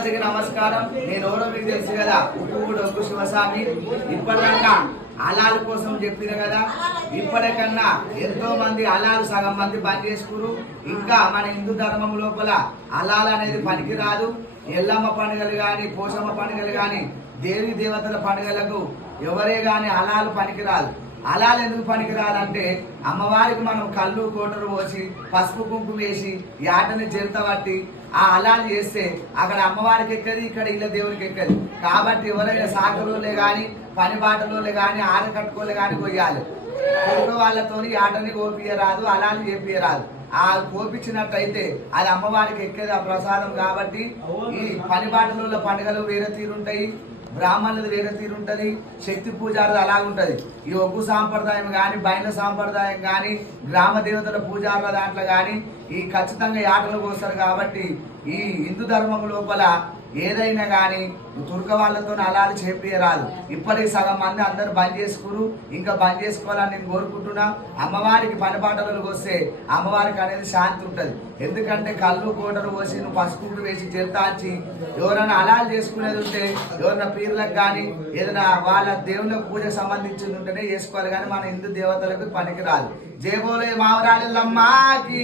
అందరికి నమస్కారం. నేను ఎవరో మీకు తెలుసు కదా, ఉప్పు డొక్కు శివస్వామి. ఇప్పటిదాకా అలాల కోసం చెప్పిన కదా, ఇప్పటికన్నా ఎంతో మంది అలాలు సగం మంది బంద్ చేసుకురు. ఇంకా మన హిందూ ధర్మం లోపల అలాల అనేది పనికిరాదు. ఎల్లమ్మ పండుగలు కానీ, పోషమ్మ పండుగలు కానీ, దేవి దేవతల పండుగలకు ఎవరే కానీ అలాలు పనికిరాదు. అలాలు ఎందుకు పనికిరాదంటే, అమ్మవారికి మనం కళ్ళు కోటరు పోసి పసుపు కుంకుమ వేసి యాటని జంత పట్టి ఆ అలాలు చేస్తే అక్కడ అమ్మవారికి ఎక్కది, ఇక్కడ ఇళ్ళ దేవునికి ఎక్కది. కాబట్టి ఎవరైనా సాకరోలే కానీ, పని బాటలోలే కానీ, ఆట కట్టుకోలే కానీ కొయ్యాలి. కొడుకు వాళ్ళతో ఆటని కోపియరాదు, అలాలు చేపియరాదు. ఆ కోపించినట్టయితే అది అమ్మవారికి ఎక్కేది ఆ ప్రసాదం. కాబట్టి ఈ పని బాటలో పండుగలు వేరే తీరుంటాయి, బ్రాహ్మణులది వేరే తీరుంటది, శక్తి పూజారుది అలాగుంటది. ఈ ఒగ్గు సాంప్రదాయం కానీ, బైన సాంప్రదాయం కానీ, గ్రామ దేవతల పూజారుల దాంట్లో కానీ ఈ ఖచ్చితంగా ఆటలు పోస్తారు. కాబట్టి ఈ హిందూ ధర్మం లోపల ఏదైనా కానీ తుర్క వాళ్ళతో అలాలు చేపియరాదు. ఇప్పటికి సగం మంది అందరు బంద్ చేసుకురు, ఇంకా బంద్ చేసుకోవాలని నేను కోరుకుంటున్నా. అమ్మవారికి పనిపాటలకు వస్తే అమ్మవారికి అనేది శాంతి ఉంటుంది. ఎందుకంటే కళ్ళు కోటలు పోసి నువ్వు పసుపుకుంటూ వేసి చెల్తాల్చి ఎవరైనా అలాలు చేసుకునేది ఉంటే, ఎవరైనా పీర్లకు కానీ ఏదైనా వాళ్ళ దేవుళ్ళకు పూజ సంబంధించింది ఉంటేనే చేసుకోవాలి, కానీ మన హిందూ దేవతలకు పనికిరాదు. జై బోలే మావరాలమ్మకి.